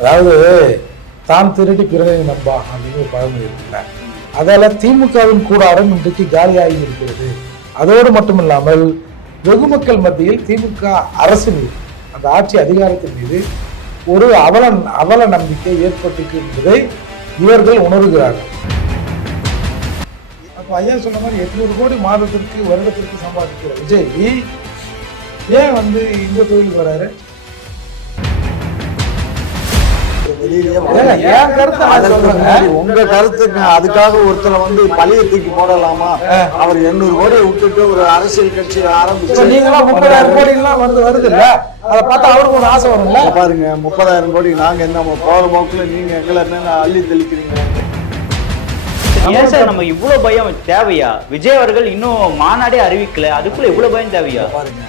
அதாவது தான் திருடி பிறனை நம்பா அப்படின்னு ஒரு பழமொழி இருக்குல்ல, அதால திமுகவின் கூடாரம் இன்றைக்கு காலியாகி இருக்கிறது. அதோடு மட்டுமில்லாமல் வெகு மக்கள் மத்தியில் திமுக அரசு மீது, அந்த ஆட்சி அதிகாரத்தின் மீது ஒரு அவல நம்பிக்கை ஏற்பட்டிருக்கு என்பதை இவர்கள் உணர்கிறார்கள். அப்போ ஐயா சொன்ன மாதிரி 800 கோடி மாதத்திற்கு வருடத்திற்கு சம்பாதிக்கிற விஜய் ஏன் இந்த தொழிலுக்கு வராரு? உங்க கருத்துக்கு அதுக்காக ஒருத்தரை பழிய தூக்கி போடலாமா? அவர் 800 கோடியை விட்டுட்டு ஒரு அரசியல் கட்சி ஆரம்பிச்சு நீங்களா 30,000 கோடி எல்லாம் வருது இல்ல, அதை பார்த்தா அவருக்கு ஒரு ஆசை வரும்ல. பாருங்க 30,000 கோடி நாங்க என்ன போற போக்குல நீங்க எங்களை என்ன அள்ளி தெளிக்கிறீங்க? ஏன் சார் நம்ம இவ்வளவு பயம் தேவையா? விஜய் அவர்கள் இன்னும் மாநாடே அறிவிக்கல, அதுக்குள்ள இவ்வளவு பயம் தேவையா? பாருங்க,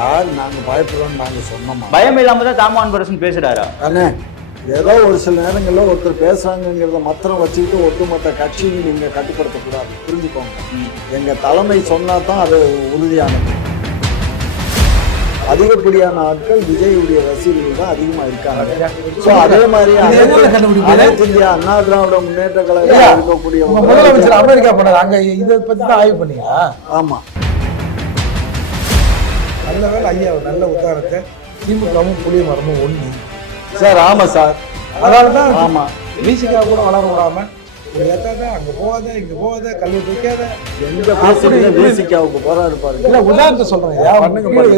யார் நாங்க பயப்படுறோம் நாங்க சொன்னோமா? பயம் இல்லாம தான் தாமோ அன்பரசன் பேசுறாரா? அண்ணே, ஏதோ ஒரு சில நேரங்களில் ஒருத்தர் பேசுறாங்கிறத மாத்திரம் வச்சுக்கிட்டு ஒட்டுமொத்த கட்சியும் நீங்க கட்டுப்படுத்தக்கூடாது, புரிஞ்சுக்கோங்க. எங்க தலைமை சொன்னா தான் அது உறுதியானது. அதிகப்படியான ஆட்கள் விஜயுடைய ரசிகர்கள் தான் அதிகமா இருக்காங்க. ஸோ அதே மாதிரி அனைத்து இந்திய அண்ணா திராவிட முன்னேற்ற கழகம் இருக்கக்கூடிய முதலமைச்சர் அமெரிக்கா போனார், அங்க இதை பத்தி தான் ஆய்வு பண்ணீங்களா? ஆமா, நல்ல வேலை ஐயா நல்ல உதாரணத்தை திமுகவும் புளிய மரமும் ஒண்ணு சார். ஆமா சார், அதனாலதான் ஆமா விசிகா கூட வளர விடாம அங்க போகாத இங்க போகாத கல்வி வைக்காத எங்க பேசுறீங்க விசிகாவுக்கு போறாரு பாருங்க. இல்ல உதாரணத்தை சொல்றேன்,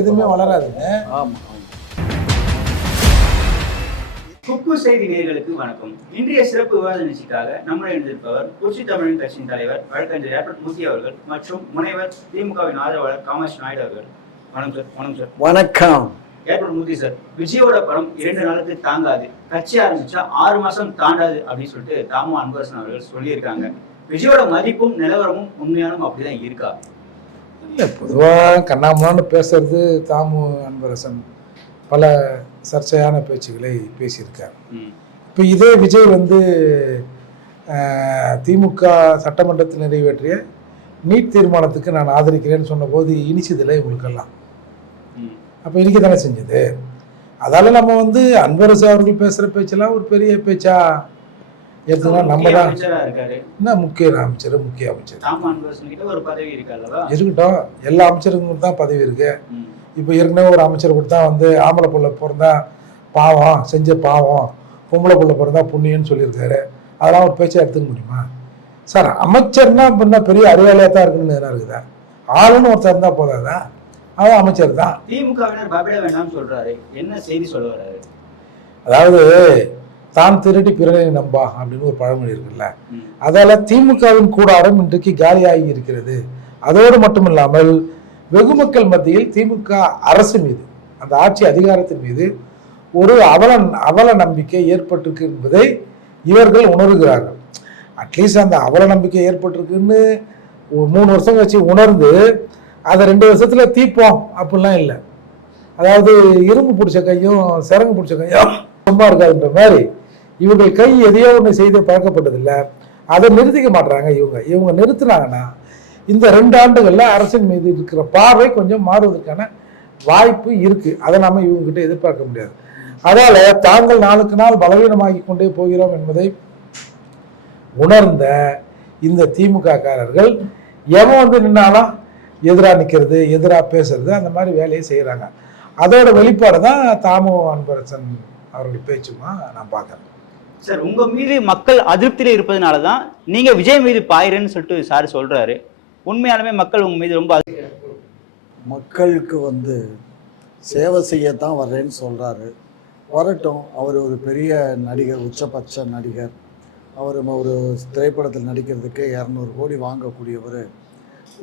எதுவுமே வளராதுங்க. ஆமா. குக்கு செய்தி நேயர்களுக்கு வணக்கம். இன்றைய சிறப்பு விவாத நிகழ்ச்சிக்காக நம்முடன் இணைந்திருப்பவர் புரட்சி தமிழன் கட்சியின் தலைவர் வழக்கறிஞர் ஏர்போர்ட் மூர்த்தி அவர்கள் மற்றும் முனைவர் திமுகவின் ஆதரவாளர் காமாட்சி நாயுடு அவர்கள். வணக்கம் சார். வணக்கம் சார். வணக்கம். ஏர்போர்ட் மூர்த்தி சார், விஜயோட படம் 2 நாளுக்கு தாங்காது, கட்சி ஆரம்பிச்சா 6 மாசம் தாண்டாது அப்படின்னு சொல்லிட்டு தாமோ அன்பரசன் அவர்கள் சொல்லியிருக்காங்க. விஜயோட மதிப்பும் நிலவரமும் உண்மையானும் அப்படிதான் இருக்கா? இல்லை, பொதுவாக கண்ணாமண்ணு பேசுறது தாமு அன்பரசன் பல சர்ச்சையான பேச்சுக்களை பேசியிருக்கார். இப்போ இதே விஜய் திமுக சட்டமன்றத்தில் நிறைவேற்றிய நீட் தீர்மானத்துக்கு நான் ஆதரிக்கிறேன்னு சொன்ன போது இனிச்சதில்லை இவங்களுக்கெல்லாம். அப்போ இன்றைக்கி தானே செஞ்சது. அதால் நம்ம அன்பரசு அவர்கள் பேசுகிற பேச்செல்லாம் ஒரு பெரிய பேச்சா எடுத்துக்கலாம். நம்ம தான் என்ன முக்கிய அமைச்சர் இருக்கட்டும், எல்லா அமைச்சருக்கும் தான் பதவி இருக்கு. இப்போ ஏற்கனவே ஒரு அமைச்சர் கொடுத்தா ஆம்பளை பிள்ளை பிறந்தா பாவம் செஞ்ச பாவம், பொம்பளை பிள்ளை பிறந்தா புண்ணியன்னு சொல்லியிருக்காரு. அதெல்லாம் ஒரு பேச்சா எடுத்துக்க முடியுமா சார்? அமைச்சர்னா அப்படின்னா பெரிய அறிவாளியாக தான் இருக்குன்னு என்ன இருக்குதா? ஆளுன்னு ஒருத்தர் இருந்தால் போதாதா? அதான் அமைச்சர் தான். திமுகவினர் பயப்பட வேண்டாம் சொல்றாரு, என்ன செய்தி சொல்ல வர்றாரு? அதாவது தான் திருடி பிறனை நம்பா அப்படின்னு ஒரு பழமொழி இருக்குல்ல, அதால திமுகவின் கூடாரம் இன்றைக்கு காலியாகி இருக்கிறது. அதோடு மட்டுமில்லாமல் வெகு மக்கள் மத்தியில் திமுக அரசு மீது, அந்த ஆட்சி அதிகாரத்தின் மீது ஒரு அவல நம்பிக்கை ஏற்பட்டிருக்கு என்பதை இவர்கள் உணர்கிறார்கள். அட்லீஸ்ட் அந்த அவல நம்பிக்கை ஏற்பட்டிருக்குன்னு ஒரு 3 வருஷம் கழிச்சு உணர்ந்து அதை 2 வருஷத்துல தீப்போம் அப்படிலாம் இல்லை. அதாவது இரும்பு பிடிச்ச கையும் சிறங்கு பிடிச்ச கையும் சும்மா இருக்காதுன்ற மாதிரி இவர்கள் கை எதையோ ஒன்று செய்து பழக்கப்பட்டதில்லை. அதை நிறுத்திக்க மாட்டுறாங்க. இவங்க நிறுத்தினாங்கன்னா இந்த 2 ஆண்டுகளில் அரசின் மீது இருக்கிற பார்வை கொஞ்சம் மாறுவதற்கான வாய்ப்பு இருக்கு. அதை நாம இவங்ககிட்ட எதிர்பார்க்க முடியாது. அதால தாங்கள் நாளுக்கு நாள் பலவீனமாகி கொண்டே போகிறோம் என்பதை உணர்ந்த இந்த திமுக காரர்கள் எவன் நின்னாலும் எதிராக நிற்கிறது, எதிராக பேசுறது, அந்த மாதிரி வேலையை செய்கிறாங்க. அதோட வெளிப்பாடு தான் தாமோ அன்பரசன் அவருடைய பேச்சுமா நான் பார்க்குறேன். சார், உங்க மீது மக்கள் அதிருப்தியில் இருப்பதனால தான் நீங்க விஜய் மீது பாயிரன்னு சொல்லிட்டு சார் சொல்றாரு. உண்மையாலுமே மக்கள் உங்க மீது ரொம்ப மக்களுக்கு சேவை செய்யத்தான் வர்றேன்னு சொல்றாரு. வரட்டும். அவர் ஒரு பெரிய நடிகர், உச்சபட்ச நடிகர். அவர் ஒரு திரைப்படத்தில் நடிக்கிறதுக்கு 200 கோடி வாங்கக்கூடியவர்.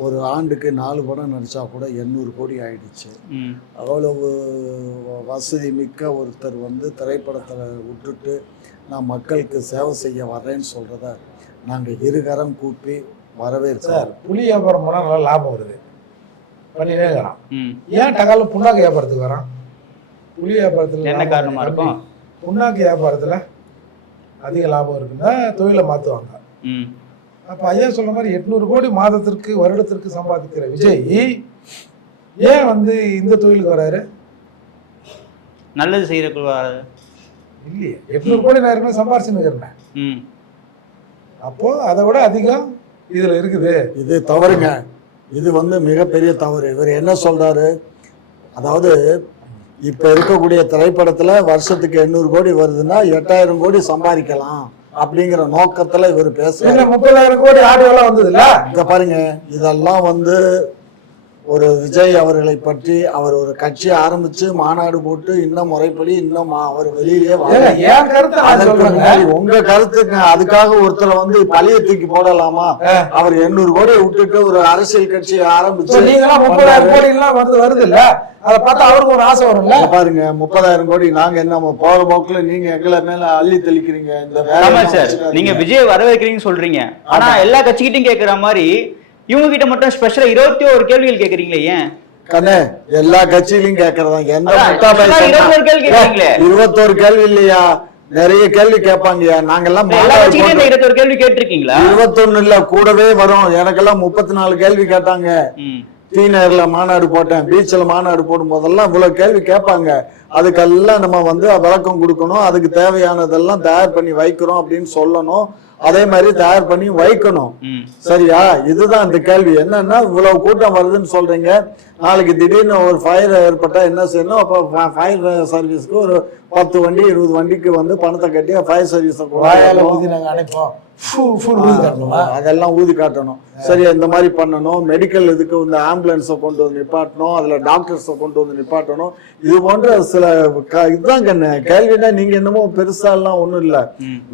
ஒரு ஆண்டுக்கு 4 படம் நடித்தா கூட 800 கோடி ஆயிடுச்சு. அவ்வளவு வசதி மிக்க ஒருத்தர் திரைப்படத்தில் விட்டுட்டு நான் மக்களுக்கு சேவை செய்ய வர்றேன்னு சொல்கிறத நாங்கள் இருகரம் கூப்பி வரவேற்கிறோம். புளி வியாபாரம் போனால் நல்லா லாபம் வருது, பண்ணினே இருக்கிறான். ஏன் டகால புண்ணாக்கு வியாபாரத்துக்கு வரான்? புளி வியாபாரத்தில் என்ன காரணமாக இருக்கும்? புண்ணாக்கு வியாபாரத்தில் அதிக லாபம் இருக்குன்னா தொழிலை மாற்றுவாங்க. அப்போ ஐயா சொல்ற மாதிரி 800 கோடி மாதத்திற்கு வருடத்திற்கு சம்பாதிக்கிற விஜய் ஏன் இந்த தொழிலுக்கு வராரு? நல்லது செய்யறதுக்கு இல்லையே 800 கோடி நான் ஏற்கனவே சம்பாரிச்சுன்னு இருக்கிறேன். ம். அப்போ அதை விட அதிகம் இதுல இருக்குது. இது தவறுங்க. இது வந்து மிகப்பெரிய தவறு. இவர் என்ன சொல்றாரு, அதாவது இப்ப இருக்கக்கூடிய திரைப்படத்துல வருஷத்துக்கு 800 கோடி வருதுன்னா 8000 கோடி சம்பாதிக்கலாம் அப்படிங்கிற நோக்கத்துல இவர் பேசுறாரு. 30,000 கோடி ஆடியோலாம் வந்தது இல்ல. இங்க பாருங்க, இதெல்லாம் வந்து ஒரு விஜய் அவர்களை பற்றி அவர் ஒரு கட்சி ஆரம்பிச்சு மாநாடு போட்டு இன்னும் முறைப்படி இன்னும் அவர் வெளியிலேயே என் கருத்தை நான் சொல்றேங்க. உங்க கருத்துக்கு அதுக்காக ஒருத்தரை வந்து பழிய தூக்கி போடலாமா? அவர் 800 கோடியை விட்டுட்டு ஒரு அரசியல் கட்சி ஆரம்பிச்சு நீங்க 30,000 கோடி எல்லாம் வருது இல்ல, அதை பார்த்தா அவருக்கு ஒரு ஆசை வரும்ல. பாருங்க 30,000 கோடி நாங்க என்ன போற போக்குல நீங்க எங்களை மேல அள்ளி தெளிக்கிறீங்க. இந்த ஆமா சார், நீங்க விஜய் வரவேற்கிறீங்கன்னு சொல்றீங்க, ஆனா எல்லா கட்சிகிட்டையும் கேட்கிற மாதிரி இவங்க கிட்ட மட்டும் ஸ்பெஷலா 21 கேள்விகள் கேக்குறீங்களே ஏன்? கண்ணே, எல்லா கட்சியிலையும் கேட்கறதா? எந்த 21 கேள்வி கேக்குறீங்களே? 21 கேள்வி இல்லையா, நிறைய கேள்வி கேட்பாங்கயா. நாங்கெல்லாம் எல்லா கட்சிகிட்டையும் 21 கேள்வி கேட்டிருக்கீங்களா? 21 இல்ல, கூடவே வரும். எனக்கெல்லாம் 34 கேள்வி கேட்டாங்க. டீனர்ல மாநாடு போட்டேன், பீச்ல மாநாடு போடும் போதெல்லாம் இவ்வளவு கேள்வி கேட்பாங்க. அதுக்கெல்லாம் நம்ம வந்து விளக்கம் கொடுக்கணும். அதுக்கு தேவையானதெல்லாம் தயார் பண்ணி வைக்கிறோம் அப்படின்னு சொல்லணும். அதே மாதிரி தயார் பண்ணி வைக்கணும். சரியா? இதுதான் இந்த கேள்வி. என்னன்னா இவ்வளவு கூட்டம் வருதுன்னு சொல்றீங்க, நாளைக்கு திடீர்னு ஒரு ஃபயர் ஏற்பட்டா என்ன செய்யணும்? அப்ப ஃபயர் சர்வீஸ்க்கு ஒரு 10 வண்டி 20 வண்டிக்கு வந்து பணத்தை கட்டி ஃபயர் சர்வீஸ் அனுப்போம், அதெல்லாம் ஊதி காட்டணும். சரியா? இந்த மாதிரி பண்ணணும். மெடிக்கல் இதுக்கு வந்து ஆம்புலன்ஸை கொண்டு வந்து நிப்பாட்டணும், அதுல டாக்டர்ஸை கொண்டு வந்து நிப்பாட்டணும். இது போன்ற சில இதுதான் கேள்வினா நீங்க என்னமோ பெருசா எல்லாம் ஒண்ணும் இல்ல.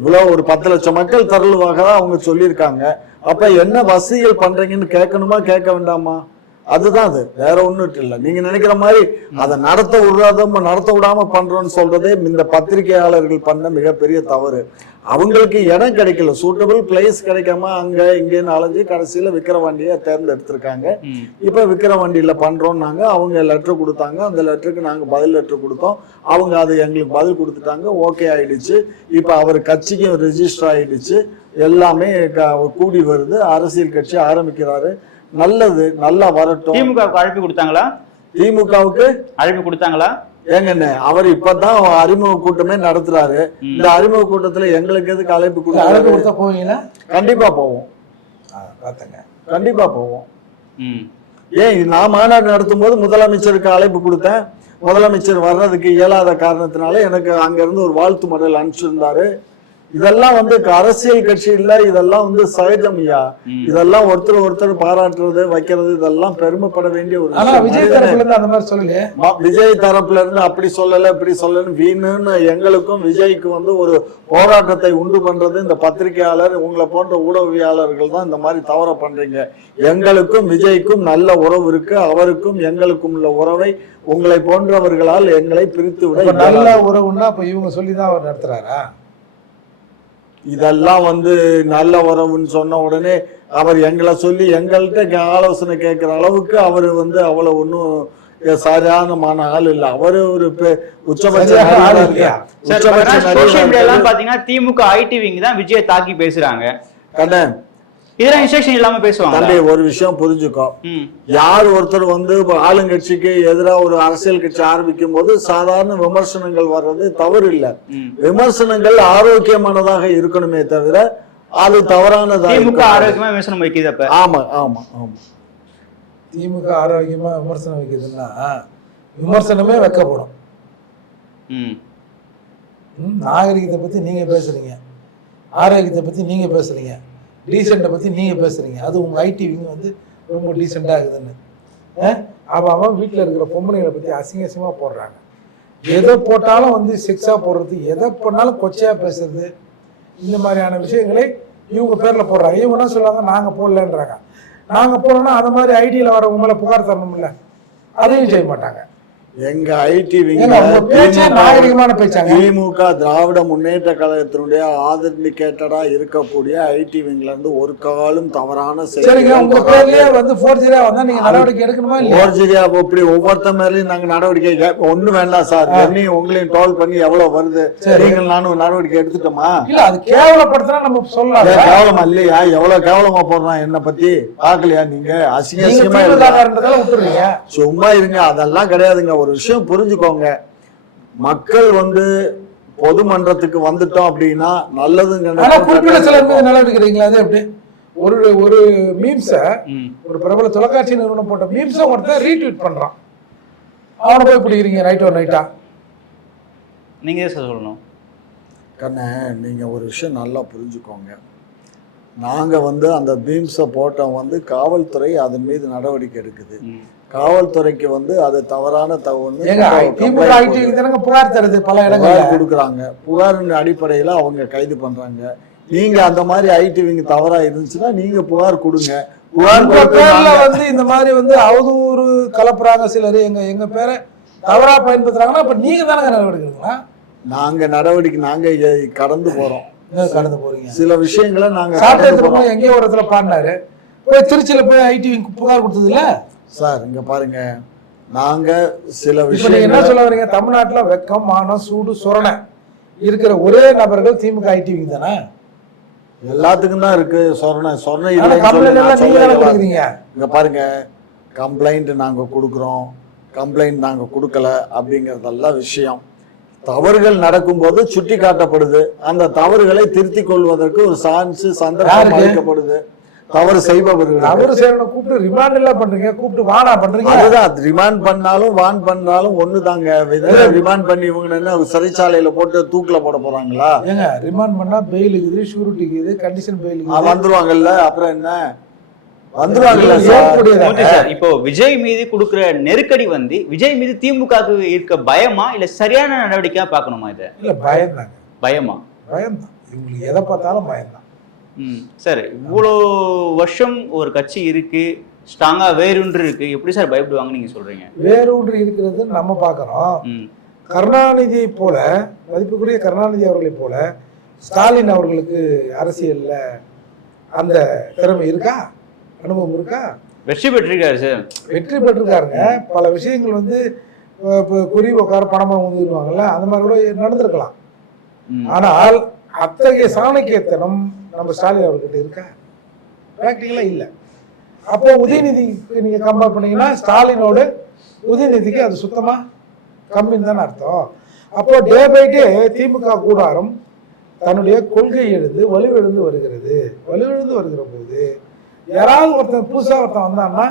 இவ்வளவு ஒரு 10 லட்சம் மக்கள் தரலுவாக தான் அவங்க சொல்லியிருக்காங்க. அப்ப என்ன வசதிகள் பண்றீங்கன்னு கேட்கணுமா கேட்க வேண்டாமா? அதுதான் அது, வேற ஒண்ணும் இல்லை. நீங்க நினைக்கிற மாதிரி அதை நடத்த விடாம பண்றோம்னு சொல்றதே இந்த பத்திரிகையாளர்கள் பண்ண மிகப்பெரிய தவறு. அவங்களுக்கு இடம் கிடைக்கல, சூட்டபிள் பிளேஸ் கிடைக்காம அங்க இங்கன்னு அலைஞ்சு கடைசியில விக்கிரவாண்டியை தேர்ந்தெடுத்திருக்காங்க. இப்ப விக்கிரவாண்டியில பண்றோம்னாங்க. அவங்க லெட்டர் கொடுத்தாங்க, அந்த லெட்டருக்கு நாங்க பதில் லெட்டர் கொடுத்தோம். அவங்க அது எங்களுக்கு பதில் கொடுத்துட்டாங்க, ஓகே ஆயிடுச்சு. இப்ப அவர் கட்சிக்கும் ரெஜிஸ்டர் ஆயிடுச்சு, எல்லாமே கூடி வருது. அரசியல் கட்சி ஆரம்பிக்கிறாரு. நல்லது, நல்லா வரட்டும். திமுகவுக்கு அழைப்பு கொடுத்தாங்களா? திமுகவுக்கு அழைப்பு கொடுத்தாங்களா? ஏங்கண்ணே, அவர் இப்பதான் அறிமுக கூட்டமே நடத்துறாரு. இந்த அறிமுக கூட்டத்துல எங்களுக்கு எதுக்கு அழைப்பு கொடுத்தா போவீங்களா? கண்டிப்பா போவோம், கண்டிப்பா போவோம். ஏன் நான் மாநாடு நடத்தும் போது முதலமைச்சருக்கு அழைப்பு கொடுத்தேன். முதலமைச்சர் வர்றதுக்கு இயலாத காரணத்தினால எனக்கு அங்க இருந்து ஒரு வாழ்த்து மடல் அனுப்பிச்சிருந்தாரு. இதெல்லாம் வந்து அரசியல் கட்சி இல்ல, இதெல்லாம் வந்து சகஜம் ஐயா. இதெல்லாம் ஒருத்தர் பாராட்டுறது வைக்கிறது இதெல்லாம் பெருமைப்பட வேண்டிய ஒரு விஜய் தரப்புல இருந்து அந்த மாதிரி சொல்லலையே. விஜய் தரப்புல இருந்து அப்படி சொல்லல இப்படி சொல்லல வீணுன்னு எங்களுக்கும் விஜய்க்கு வந்து ஒரு போராட்டத்தை உண்டு பண்றது இந்த பத்திரிகையாளர் உங்களை போன்ற ஊடகவியாளர்கள் தான் இந்த மாதிரி தவற பண்றீங்க. எங்களுக்கும் விஜய்க்கும் நல்ல உறவு இருக்கு. அவருக்கும் எங்களுக்கும் உள்ள உறவை உங்களை போன்றவர்களால் எங்களை பிரித்து விட நல்ல உறவுன்னா அப்ப இவங்க சொல்லிதான் அவர் நடத்துறாரா? இதெல்லாம் வந்து நல்ல உறவுன்னு சொன்ன உடனே அவர் எங்களை சொல்லி எங்கள்கிட்ட ஆலோசனை கேட்கிற அளவுக்கு அவர் வந்து அவ்வளவு ஒன்றும் சாதாரணமான ஆள் இல்ல. அவரு ஒரு உச்சபட்ச பாத்தீங்கன்னா திமுக ஐடி விங் தான் விஜய் தாக்கி பேசுறாங்க. கண்ணன், இதெல்லாம் இன்ஸ்ட்ரக்ஷன் இல்லாம பேசுவாங்க. தம்பி, ஒரு விஷயம் புரிஞ்சுக்கோ. யார் ஒருத்தர் வந்து ஆளுங்கட்சிக்கு எதிராக ஒரு அரசியல் கட்சி ஆரம்பிக்கும் போது சாதாரண விமர்சனங்கள் வர்றது தவறு இல்லை. விமர்சனங்கள் ஆரோக்கியமானதாக இருக்கணுமே தவிர அது தவறானதாக. திமுக ஆரோக்கியமா விமர்சனம் வைக்குது. அப்ப ஆமா ஆமா ஆமா, திமுக ஆரோக்கியமா விமர்சனம் வைக்குதுன்னா விமர்சனமே வைக்கப்படும். நாகரிகத்தை பத்தி நீங்க பேசுறீங்க, ஆரோக்கியத்தை பத்தி நீங்க பேசுறீங்க, டீசெண்டை பற்றி நீங்கள் பேசுகிறீங்க. அது உங்கள் ஐடிவிங்க வந்து ரொம்ப டீசெண்டாக இருக்குதுன்னு அவன் வீட்டில் இருக்கிற பொம்பளைங்களை பற்றி அசிங்கமாக போடுறாங்க. எதை போட்டாலும் வந்து செக்ஸாக போடுறது, எதை பண்ணாலும் கொச்சையாக பேசுறது, இந்த மாதிரியான விஷயங்களை இவங்க பேரில் போடுறாங்க. இவங்க என்ன சொல்லுவாங்க, நாங்கள் போடலன்றாங்க. நாங்கள் போடலன்னா அது மாதிரி ஐடியில் வரவங்க மேலே புகார் தரணும்ல, அதையும் செய்ய மாட்டாங்க. எங்க ஐடிவிங்க திமுக திராவிட முன்னேற்ற கழகத்தினுடைய ஆதரிக்கேட்டடா இருக்கக்கூடிய ஐடிவிங்ல இருந்து ஒரு காலம் தவறான இப்படி ஒவ்வொருத்த மேலயும் நாங்க நடவடிக்கை ஒண்ணு வேண்டாம் சார். உங்களையும் டோல் பண்ணி எவ்வளவு வருது, நீங்கள் நானும் நடவடிக்கை எடுத்துட்டோமா? அது கேவலப்படுத்தினா நம்ம சொல்லலாம். கேவலமா இல்லையா? எவ்வளவு கேவலமா போடுறான் என்ன பத்தி பாக்கலையா நீங்க? அசிங்கமா சும்மா இருங்க, அதெல்லாம் கிடையாதுங்க. ஒரு விஷயம் புரிஞ்சுக்கோங்க, மக்கள் வந்து பொதுமன்றத்துக்கு வந்துட்டோம் அப்படின்னா நல்லதுங்க. ஆனா குறிப்பிட்ட சிலர் மீது நடவடிக்கை எடுக்கிறீங்களா? அது எப்படி? ஒரு மீம்ஸை ஒரு பிரபல தொலைக்காட்சி நிறுவனம் போட்ட மீம்ஸை ஒருத்தர் ரீட்வீட் பண்றான், அவனை போய் பிடிக்கிறீங்க நைட் ஒரு நைட்டா? நீங்க சார் சொல்லணும். கண்ணே, நீங்க ஒரு விஷயம் நல்லா புரிஞ்சுக்கோங்க. நாங்க வந்து அந்த பீம்ஸை போட்டோம் வந்து காவல்துறை அதன் மீது நடவடிக்கை எடுக்குது. காவல்துறைக்கு வந்து அது தவறான புகார் தருது, பல இடங்கள்ல கொடுக்குறாங்க. புகாரின் அடிப்படையில அவங்க கைது பண்றாங்க. நீங்க அந்த மாதிரி ஐடிவிங்க தவறா இருந்துச்சுன்னா நீங்க புகார் கொடுங்க. பேர்ல வந்து இந்த மாதிரி வந்து அவதூறு கலப்புறாங்க சிலர், எங்க பேரை தவறா பயன்படுத்துறாங்கன்னா அப்ப நீங்க தானே நடவடிக்கை? நாங்க கடந்து போறோம். கடந்து போறீங்க. சில விஷயங்களை நாங்க எங்கேயோ ஒரு இடத்துல பாடினாரு, போய் திருச்சியில போய் ஐடிவி புகார் கொடுத்தது இல்ல சார்? இங்க பாருங்க, நாங்க சில விஷயம் என்ன சொல்ல வரீங்க? தமிழ்நாட்டுல வெக்கம், மானம், சூடு, சொரணை இருக்கிற ஒரே நபர்கள் திமுக ஐடிவி தானே? எல்லாத்துக்கும் தான் இருக்கு சொரணை. இங்க பாருங்க, கம்ப்ளைண்ட் நாங்க கொடுக்குறோம், கம்ப்ளைண்ட் நாங்க கொடுக்கல அப்படிங்கறதெல்லாம் விஷயம். தவறுகள் நடக்கும்போது சுட்டி காட்டப்படுது. அந்த தவறுகளை திருத்திக் கொள்வதற்கு ஒரு சந்தர்ப்பம் அளிக்கப்படுது. தவறு செய்பவர்கள் கூப்பிட்டு ரிமாண்ட் எல்லாம் பண்றீங்க, கூப்பிட்டு வானா பண்றீங்க. அதுதான் ரிமாண்ட் பண்ணாலும் வான் பண்ணாலும் ஒண்ணுதாங்க. ரிமாண்ட் பண்ணி இவங்க என்ன சிறைச்சாலையில போட்டு தூக்குல போட போறாங்களா? ஏங்க ரிமாண்ட் பண்ணா பெயில் இருக்குது, ஷூரிட்டி இருக்குது, கண்டிஷன் பெயில் வந்துருவாங்கல்ல. அப்புறம் என்ன வந்துருவாங்கல்ல? இப்போ விஜய் மீது கொடுக்கிற நெருக்கடி வந்து விஜய் மீது திமுகவுக்கு இருக்க பயமா இல்ல சரியான நடவடிக்கையா பாக்கணுமா? இத இல்ல பயம் தாங்க. பயமா? பயம் தான். இவங்களுக்கு எதை பார்த்தாலும் பயம் தான். சார், இவ்வளோ வருஷம் ஒரு கட்சி இருக்கு, ஸ்ட்ராங்கா வேரூன்று இருக்கு, எப்படி சார் பயப்படுவாங்க நீங்க சொல்றீங்க? வேரூன்று இருக்கிறது நம்ம பாக்குறோம். கருணாநிதியை போல, மதிப்புக்குரிய கருணாநிதி அவர்களை போல ஸ்டாலின் அவர்களுக்கு அரசியல்ல அந்த திறமை இருக்கா, அனுபவம் இருக்கா? வெற்றி பெற்றிருக்காரு சார், வெற்றி பெற்றிருக்காருங்க. பல விஷயங்கள் வந்து குறி உட்கார பணமா வந்துருவாங்கல்ல, அந்த மாதிரி கூட நடந்திருக்கலாம். ஆனால் அத்தகைய சாணக்கியத்தனம் நம்ம ஸ்டாலின் அவர்கிட்ட இருக்கா? பிராக்டிகலா இல்ல. அப்போ உதயநிதிக்கு நீங்க கம்பேர் பண்ணீங்கன்னா ஸ்டாலினோடு உதயநிதிக்கு அது சுத்தமா கம்மின்னு தானே அர்த்தம். அப்போ டே பை டே திமுக கூடாரம் தன்னுடைய கொள்கை எழுந்து வலுவிழந்து வருகிற போது யாராவது ஒருத்தன் புதுசா ஒருத்தன் வந்தான்னா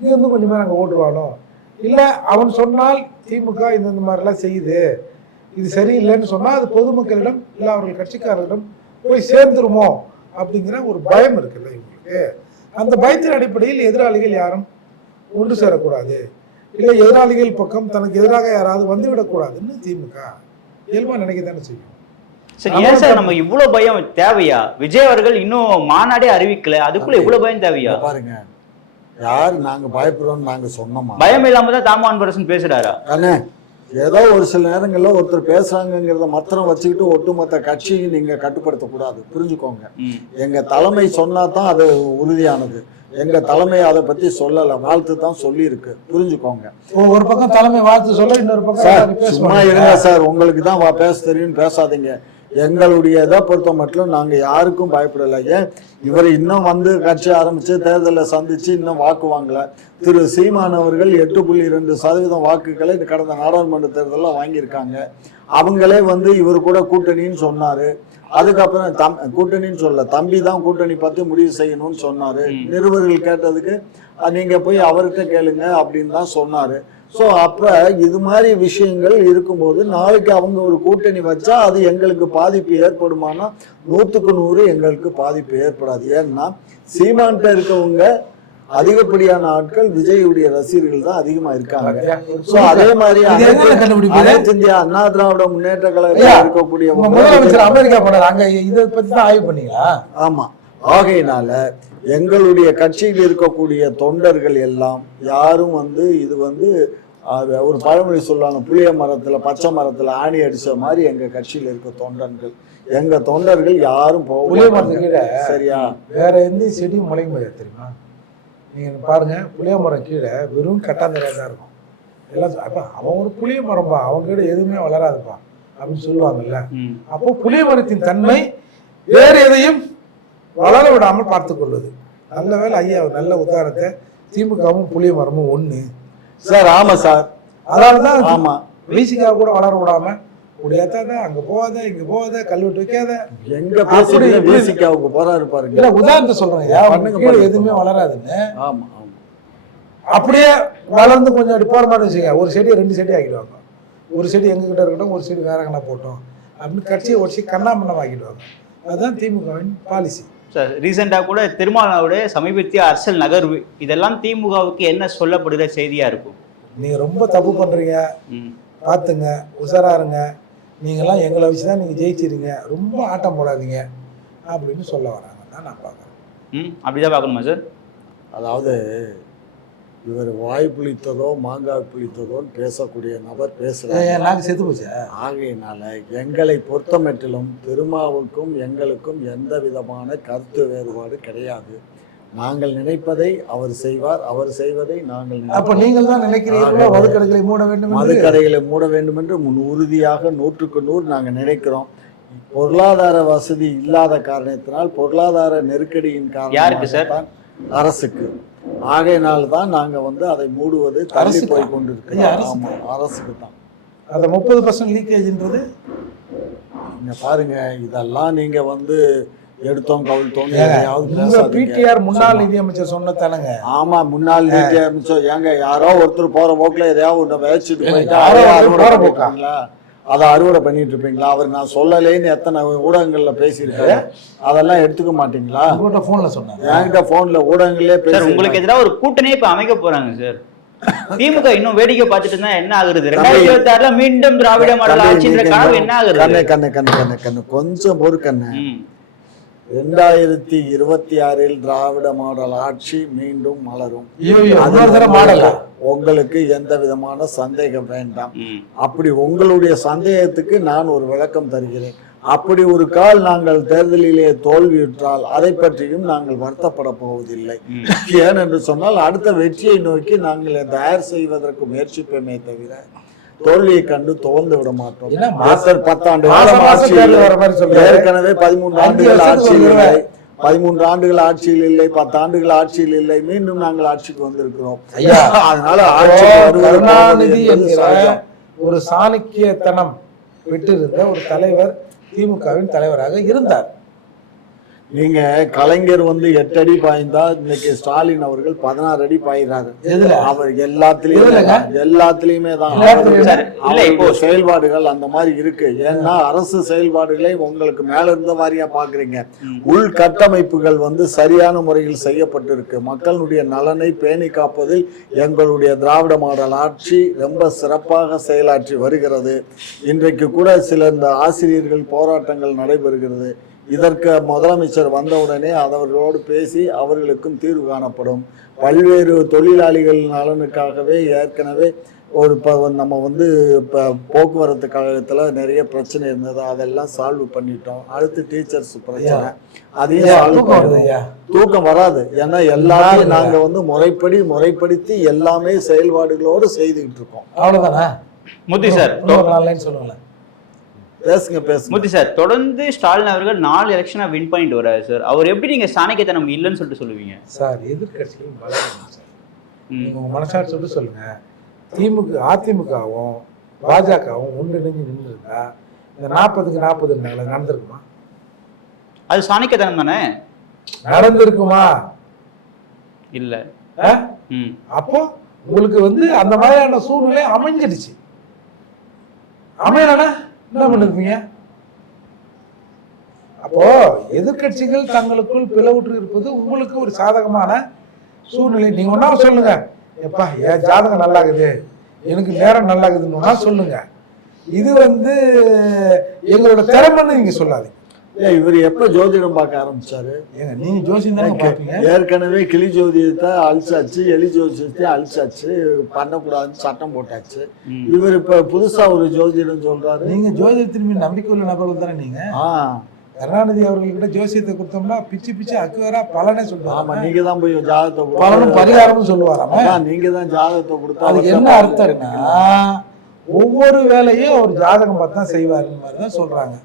இங்க இருந்து கொஞ்சம் பேர் அங்கே ஓட்டுவானோ, இல்லை அவன் சொன்னால் திமுக இந்த மாதிரிலாம் செய்யுது, இது சரியில்லைன்னு சொன்னா அது பொதுமக்களிடம் இல்லை அவர்கள் கட்சிக்காரர்களிடம் போய் சேர்ந்துருமோ அப்படிங்கிற ஒரு பயம் இருக்குல்ல இவங்களுக்கு. அந்த பயத்தின் அடிப்படையில் எதிராளிகள் யாரும் ஒன்று சேரக்கூடாது, இல்லை எதிராளிகள் பக்கம் தனக்கு எதிராக யாராவது வந்துவிடக்கூடாதுன்னு திமுக இயல்பா நினைக்கத்தானே செய்யும். சரி, ஏன் சார் நம்ம இவ்வளவு பயம் தேவையா? விஜய் அவர்கள் இன்னும் மாநாடே அறிவிக்கல, அதுக்குள்ள இவ்வளவு பயம் தேவையா? பாருங்க, யாரு நாங்க பயப்படுறோம் நாங்க சொன்னோமா? பயம் இல்லாம தான் தாமான் பரசன் பேசுறாரா? ஏதோ ஒரு சில நேரங்கள்ல ஒருத்தர் பேசுறாங்கிறத மாத்திரம் வச்சுக்கிட்டு ஒட்டுமொத்த கட்சியை நீங்க கட்டுப்படுத்தக்கூடாது. புரிஞ்சுக்கோங்க, எங்க தலைமை சொன்னா தான் அது உறுதியானது. எங்க தலைமை அதை பத்தி சொல்லல, வாழ்த்து தான் சொல்லி இருக்கு. புரிஞ்சுக்கோங்க. ஒரு பக்கம் தலைமை வாழ்த்து சொல்ல, இன்னொரு பக்கம் சும்மா இருங்க சார். உங்களுக்கு தான் பேச தெரியும், பேசாதீங்க. எங்களுடைய இதை பொறுத்த மட்டும் நாங்க யாருக்கும் பயப்படலை. ஏன் இவர் இன்னும் வந்து கட்சி ஆரம்பிச்சு தேர்தலில் சந்திச்சு இன்னும் வாக்கு வாங்கல. திரு சீமான் அவர்கள் 8.2% வாக்குகளை கடந்த நாடாளுமன்ற தேர்தலில் வாங்கியிருக்காங்க. அவங்களே வந்து இவர் கூட கூட்டணின்னு சொன்னாரு. அதுக்கப்புறம் கூட்டணின்னு சொல்ல, தம்பி தான் கூட்டணி பத்தி முடிவு செய்யணும்னு சொன்னாரு. நிருபர்கள் கேட்டதுக்கு நீங்க போய் அவர்கிட்ட கேளுங்க அப்படின்னு தான் சொன்னாரு. ஸோ அப்போ இது மாதிரி விஷயங்கள் இருக்கும்போது நாளைக்கு அவங்க ஒரு கூட்டணி வச்சா அது எங்களுக்கு பாதிப்பு ஏற்படுமானா 100க்கு 100 எங்களுக்கு பாதிப்பு ஏற்படாது. ஏன்னா சீமான்கிட்ட இருக்கவங்க அதிகப்படியான ஆட்கள் விஜயுடைய ரசிகர்கள் தான் அதிகமா இருக்காங்க. ஸோ அதே மாதிரி அனைத்து இந்திய அண்ணா திராவிட முன்னேற்ற கழகத்தில் இருக்கக்கூடிய முதலமைச்சர் அமெரிக்கா போனாங்க, இதை பத்தி தான் ஆய்வு பண்ணீங்களா? ஆமா. ஆகையினால எங்களுடைய கட்சியில் இருக்கக்கூடிய தொண்டர்கள் எல்லாம் யாரும் வந்து இது வந்து ஒரு பழமொழி சொல்லுவாங்க, புளிய மரத்துல பச்சை மரத்துல ஆணி அடிச்ச மாதிரி எங்க கட்சியில் இருக்க தொண்டர்கள், எங்க தொண்டர்கள் யாரும் போக. சரியா? வேற எந்த செடியும் முளைக்க முடியாது தெரியுமா? நீங்க பாருங்க, புளிய மரம் கீழே வெறும் கட்டாந்தரையா தான் இருக்கும். எல்லாம் அப்ப அவன் ஒரு புளிய மரம்பா, அவங்க கிட்ட எதுவுமே வளராதுப்பா அப்படின்னு சொல்லுவாங்கல்ல. அப்போ புளிய மரத்தின் தன்மை வேறு எதையும் வளர விடாமல் பார்த்து கொள்வது. நல்ல வேலை ஐயா நல்ல உதாரணத்தை, திமுகவும் புளிய மரமும் ஒண்ணு சார். ஆமா சார், அதனாலதான் ஆமா விசிகா கூட வளர விடாம இப்படி ஏத்தாத, அங்க போகாத, இங்க போகாத, கல்வெட்டு வைக்காத. எங்க பேசிட்டு பேசிக்க அவங்க போறாரு பாருங்க. இல்ல உதாரணத்தை சொல்றேன், பண்ணுங்க. எதுவுமே வளராதுன்னு. ஆமா ஆமா. அப்படியே வளர்ந்து கொஞ்சம் அப்படி போற மாதிரி வச்சுக்க, ஒரு செடியை 2 செடி ஆக்கிடுவாங்க. ஒரு செடி எங்ககிட்ட இருக்கட்டும், ஒரு செடி வேற எங்கன்னா போட்டோம் அப்படின்னு கட்சியை ஒடிச்சு கண்ணாமண்ணம் ஆக்கிடுவாங்க. அதுதான் திமுகவின் பாலிசி. சார் ரீசெண்டாக கூட திருமாவளவனுடைய சமீபத்திய அரசியல் நகர்வு இதெல்லாம் திமுகவுக்கு என்ன சொல்லப்படுகிற செய்தியா இருக்கும்? நீங்க ரொம்ப தப்பு பண்றீங்க, பார்த்துங்க, உஷாரா இருங்க, நீங்களாம் எங்களை வச்சுதான் நீங்க ஜெயிச்சிருங்க, ரொம்ப ஆட்டம் போடாதீங்க அப்படின்னு சொல்ல வராங்க தான் நான் பார்க்குறேன். அப்படிதான் பார்க்கணுமா சார்? அதாவது இவர் வாய் புளித்ததோ மாங்காய் புளித்ததோன்னு பேசக்கூடிய நபர் பேசுறாங்க. நாங்கள் செத்து போச்சு. ஆகையினால எங்களை பொறுத்தமட்டிலும் திருமாவுக்கும் எங்களுக்கும் எந்த விதமான கருத்து வேறுபாடு கிடையாது. நாங்கள் நினைப்பதை அவர் செய்வார், அவர் செய்வதை நாங்கள். அப்ப நீங்கள் தான் நினைக்கிறீர்களா மதுக்கடைகளை மூட வேண்டும், மதுக்கடைகளை மூட வேண்டும் என்று உறுதியாக 100க்கு 100 நாங்கள் நினைக்கிறோம். பொருளாதார வசதி இல்லாத காரணத்தினால், பொருளாதார நெருக்கடியின் காரணமாக அரசுக்கு, ஆகையினால்தான் நாங்க அதை மூடுவது தள்ளி போய் கொண்டிருக்கிறோம். அரசுக்கு தான் அந்த 30% லீக்கேஜ்ன்றது. நீங்க பாருங்க, இதெல்லாம் நீங்க எடுத்தோம் கவிழ்த்தோம். பிடிஆர் முன்னாள் நிதியமைச்சர் சொன்னதானங்க. ஆமா, முன்னாள் நிதியமைச்சர். ஏங்க யாரோ ஒருத்தர் போற போக்குல எதையாவது ஒண்ணு வச்சுட்டு போயிட்டா அதை அறுவடை பண்ணிட்டு இருப்பீங்களா? அவர் நான் சொல்லலேன்னு எத்தனை ஊடகங்கள்ல பேசியிருக்காரு, அதெல்லாம் எடுத்துக்க மாட்டீங்களா? போன்ல சொன்னாங்க, என்கிட்ட போன்ல ஊடகங்களே பேச. உங்களுக்கு எதிராக ஒரு கூட்டணியே இப்ப அமைக்க போறாங்க சார். திமுக இன்னும் வேடிக்கை பார்த்துட்டு இருந்தா என்ன ஆகுறது? 2026 மீண்டும் திராவிட மாடல் ஆட்சின்ற கனவு என்ன ஆகுறது? கண்ணு கொஞ்சம் பொறுக்கண்ணு. 2026 திராவிட மாடல் ஆட்சி மீண்டும் மலரும். உங்களுக்கு எந்த விதமான சந்தேகம் வேண்டாம். அப்படி உங்களுடைய சந்தேகத்துக்கு நான் ஒரு விளக்கம் தருகிறேன். அப்படி ஒரு கால் நாங்கள் தேர்தலிலே தோல்வியுற்றால் அதை பற்றியும் நாங்கள் வருத்தப்பட போவதில்லை. ஏனென்று சொன்னால் அடுத்த வெற்றியை நோக்கி நாங்கள் தயார் செய்வதற்கு முயற்சிப்போமே தவிர தோல்வியை கண்டு தோல்ந்து விட மாட்டோம். 10 ஆண்டு ஏற்கனவே 13 ஆண்டுகள் ஆட்சியில் இல்லை, 13 ஆண்டுகள் ஆட்சியில் இல்லை, 10 ஆண்டுகள் ஆட்சியில் இல்லை, மீண்டும் நாங்கள் ஆட்சிக்கு வந்திருக்கிறோம். அதனால கருணாநிதி ஒரு சாணக்கியத்தனம் விட்டிருந்த ஒரு தலைவர் திமுகவின் தலைவராக இருந்தார். நீங்க கலைஞர் 8 அடி பாய்ந்தா இன்னைக்கு ஸ்டாலின் அவர்கள் 16 அடி பாயிறாரு. அவர் எல்லாத்துலயுமே தான் செயல்பாடுகள் அந்த மாதிரி இருக்கு. ஏன்னா அரசு செயல்பாடுகளை உங்களுக்கு மேல இருந்த மாதிரியா பாக்குறீங்க. உள்கட்டமைப்புகள் சரியான முறையில் செய்யப்பட்டிருக்கு. மக்களுடைய நலனை பேணி காப்பதில் எங்களுடைய திராவிட மாடல் ஆட்சி ரொம்ப சிறப்பாக செயலாற்றி வருகிறது. இன்றைக்கு கூட சில இந்த ஆசிரியர்கள் போராட்டங்கள் நடைபெறுகிறது. இதற்கு முதலமைச்சர் வந்தவுடனே அவர்களோடு பேசி அவர்களுக்கும் தீர்வு காணப்படும். பல்வேறு தொழிலாளிகள் நலனுக்காகவே ஏற்கனவே ஒரு நம்ம இப்போ போக்குவரத்து கழகத்தில் நிறைய பிரச்சனை இருந்தது, அதெல்லாம் சால்வ் பண்ணிட்டோம். அடுத்து டீச்சர்ஸ் பிரச்சனை, அதையும் சால்வ் பண்ணுவோம். தூக்கம் வராது. ஏன்னா எல்லாத்தையும் நாங்கள் முறைப்படுத்தி எல்லாமே செயல்பாடுகளோடு செய்துக்கிட்டு இருக்கோம். அவ்வளோதானே மூர்த்தி சார்? சொல்லுங்களேன். பேசுங்க. மூர்த்தி சார், தொடர்ந்து ஸ்டாலின் அவர்கள் 4 எலெக்ஷனா வின் பண்ணிட்டு வர்றாரு சார். அவர் எப்படி நீங்க சாணக்கியத்தனம் இல்லைன்னு சொல்லிட்டு சொல்லுவீங்க சார்? எதிர்கட்சிகள் பலம் சார். உங்க மனசாட்சி சொல்லிட்டு சொல்லுங்க. அதிமுகவும் பாஜகவும் ஒன்றிணைஞ்சு நின்று இருக்கா இந்த 40க்கு 40 நடந்திருக்குமா? அது சாணக்கியத்தனம் தானே. நடந்திருக்குமா? இல்ல. அப்போ உங்களுக்கு அந்த மாதிரியான சூழ்நிலை அமைஞ்சிடுச்சு. அமையலனா என்ன பண்ணிருப்பீங்க? அப்போ எதிர்கட்சிகள் தங்களுக்குள் பிளவுற்று இருப்பது உங்களுக்கு ஒரு சாதகமான சூழ்நிலை. நீங்க ஒன்னா சொல்லுங்க, எப்பா என் ஜாதகம் நல்லாகுது, எனக்கு நேரம் நல்லாகுதுன்னு சொல்லுங்க. இது எங்களோட திறமைன்னு நீங்க சொல்லாதீங்க. இவர் எப்ப ஜோதிடம் பார்க்க ஆரம்பிச்சாரு? ஏங்க நீங்க ஜோசியம் தானே பார்ப்பீங்க. ஏற்கனவே கிளி ஜோதிடத்தை அழிச்சாச்சு, எலி ஜோதிடத்தை அழிச்சாச்சு, பண்ணக்கூடாதுன்னு சட்டம் போட்டாச்சு. இவர் இப்ப புதுசா ஒரு ஜோதிடம் சொல்றாரு. நீங்க ஜோதிடத்தின் மீது நம்பிக்கை உள்ள நபர்கள் தானே நீங்க? கருணாநிதி அவர்கள்கிட்ட ஜோசியத்தை கொடுத்தோம்னா பிச்சு அக்குவரா பலனே சொல்லுவாங்க. ஆமா, நீங்க தான் போய் ஜாதகத்தை பலனும் பரிகாரமும் சொல்லுவாராமா? நீங்க தான் ஜாதகத்தை கொடுத்தா அதுக்கு என்ன அர்த்தம்னா ஒவ்வொரு வேலையும் அவர் ஜாதகம் பார்த்து தான் செய்வாருன்னு மாதிரி தான் சொல்றாங்க.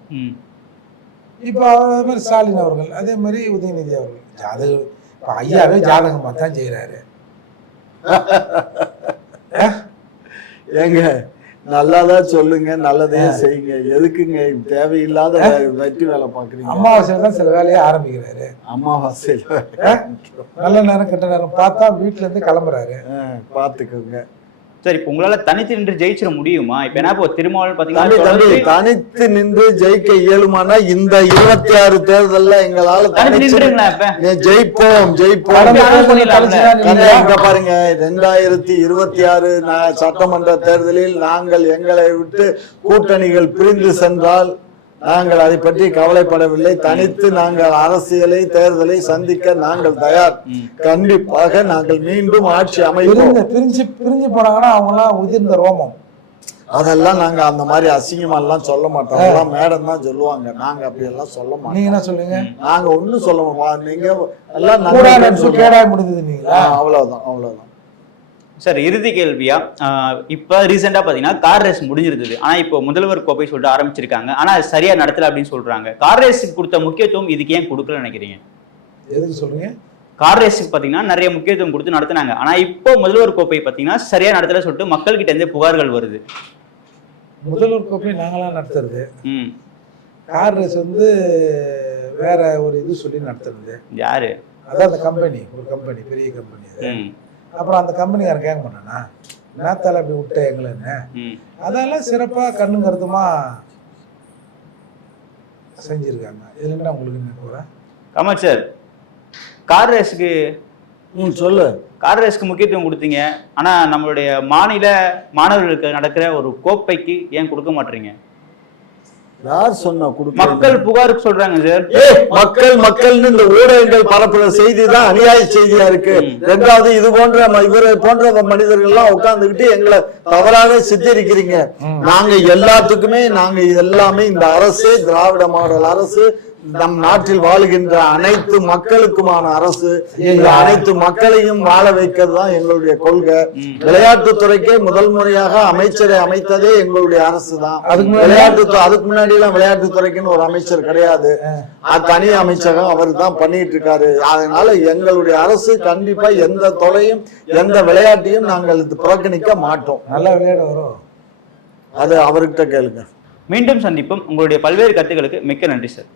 இப்போ அதே மாதிரி ஸ்டாலின் அவர்கள், அதே மாதிரி உதயநிதி அவர்கள் ஜாதகம் இப்போ ஐயாவே ஜாதகம் பார்த்து தான் செய்யறாரு. ஏங்க நல்லாதான் சொல்லுங்க, நல்லதையே செய்யுங்க. எதுக்குங்க தேவையில்லாத வெட்டி வேலை பாக்குறீங்க? அமாவாசையில தான் சில வேலையை ஆரம்பிக்கிறாரு. அமாவாசையில நல்ல நேரம் கெட்ட நேரம் பார்த்தா வீட்டுல இருந்து கிளம்புறாரு. பாத்துக்கோங்க. சரி, இப்ப உங்களால தனித்து நின்று ஜெயிச்சிட முடியுமா? இப்ப என்ன இப்போ திருமாவளவன் தம்பி பாத்தீங்கன்னா தனித்து நின்று ஜெயிக்க இயலுமானா இந்த 26 தேர்தல்ல எங்களால நின்றுங்களா இப்ப ஜெயிப்போம். இங்க பாருங்க, 2026 சட்டமன்ற தேர்தலில் நாங்கள் எங்களை விட்டு கூட்டணிகள் பிரிந்து சென்றால் நாங்கள் அதை பற்றி கவலைப்படவில்லை. தனித்து நாங்கள் அரசியலை தேர்தலை சந்திக்க நாங்கள் தயார். கண்டிப்பாக நாங்கள் மீண்டும் ஆட்சி அமைப்போம். பிரிஞ்சு போனாங்கன்னா அவங்க எல்லாம் உதிர்ந்த ரோமம். அதெல்லாம் நாங்க அந்த மாதிரி அசிங்கமா எல்லாம் சொல்ல மாட்டோம். எல்லாம் மேடம் தான் சொல்லுவாங்க. நாங்க அப்படி எல்லாம் சொல்ல மாட்டோம். நீங்க என்ன சொல்லுங்க? நாங்க ஒண்ணும் சொல்ல மாட்டோம். நீங்க எல்லாம் கேடா முடிஞ்சது நீங்களா? அவ்வளவுதான். சார், இறுதி கேள்வியா, இப்ப ரீசெண்டா பாத்தீங்கன்னா கார் ரேஸ் முடிஞ்சிருந்தது. ஆனா இப்போ முதல்வர் கோப்பை சொல்லிட்டு ஆரம்பிச்சிருக்காங்க. ஆனா அது சரியா நடத்தல அப்படின்னு சொல்றாங்க. கார் ரேஸுக்கு கொடுத்த முக்கியத்துவம் இதுக்கு ஏன் கொடுக்கல நினைக்கிறீங்க? எதுக்கு சொல்றீங்க? கார் ரேஸுக்கு பாத்தீங்கன்னா நிறைய முக்கியத்துவம் கொடுத்து நடத்தினாங்க. ஆனா இப்போ முதல்வர் கோப்பை பாத்தீங்கன்னா சரியா நடத்தல சொல்லிட்டு மக்கள் கிட்ட இருந்து புகார்கள் வருது. முதல்வர் கோப்பை நாங்களாம் நடத்துறது. கார் ரேஸ் வேற ஒரு இது சொல்லி நடத்துறது. யாரு? அதான் அந்த கம்பெனி, ஒரு கம்பெனி, பெரிய கம்பெனி அது. அப்புறம் அந்த கம்பெனிக்காரன் கேட்க மாட்டானா நேத்தால அப்படி விட்ட எங்களுன்னு? அதெல்லாம் சிறப்பா கண்ணும் கருத்துமா செஞ்சிருக்காங்க. இதுல என்ன உங்களுக்கு என்ன போற? ஆமா சார், கார் ரேஸுக்கு சொல்லு. கார் ரேஸ்க்கு முக்கியத்துவம் கொடுத்தீங்க. ஆனா நம்மளுடைய மாநில மாணவர்களுக்கு நடக்கிற ஒரு கோப்பைக்கு ஏன் கொடுக்க மாட்டீங்க? யார் சொன்னா? மக்கள் புகாருக்கு சொல்றாங்க சார். மக்கள்னு இந்த ஊடகங்கள் பரப்புற செய்தி தான் அநியாய செய்தியா இருக்கு. ரெண்டாவது, இது போன்ற இவரை போன்ற மனிதர்கள் எல்லாம் உட்கார்ந்துகிட்டு எங்களை தவறாக சித்தரிக்கிறீங்க. நாங்க எல்லாத்துக்குமே எல்லாமே இந்த அரசு திராவிட மாடல் அரசு, நம் நாட்டில் வாழுகின்ற அனைத்து மக்களுக்குமான அரசு. இந்த அனைத்து மக்களையும் வாழ வைக்கிறது தான் எங்களுடைய கொள்கை. விளையாட்டுத்துறைக்கே முதல் முறையாக அமைச்சரை அமைத்ததே எங்களுடைய அரசு தான். அதுக்கு முன்னாடி எல்லாம் விளையாட்டுத்துறைக்குன்னு ஒரு அமைச்சர் கிடையாது. தனி அமைச்சகம் அவர் தான் பண்ணிட்டு இருக்காரு. அதனால எங்களுடைய அரசு கண்டிப்பா எந்த தொலையும் எந்த விளையாட்டையும் நாங்கள் புறக்கணிக்க மாட்டோம். நல்லா விளையாட வரும். அது அவர்கிட்ட கேளுங்க. மீண்டும் சந்திப்போம். உங்களுடைய பல்வேறு கருத்துக்களுக்கு மிக்க நன்றி சார்.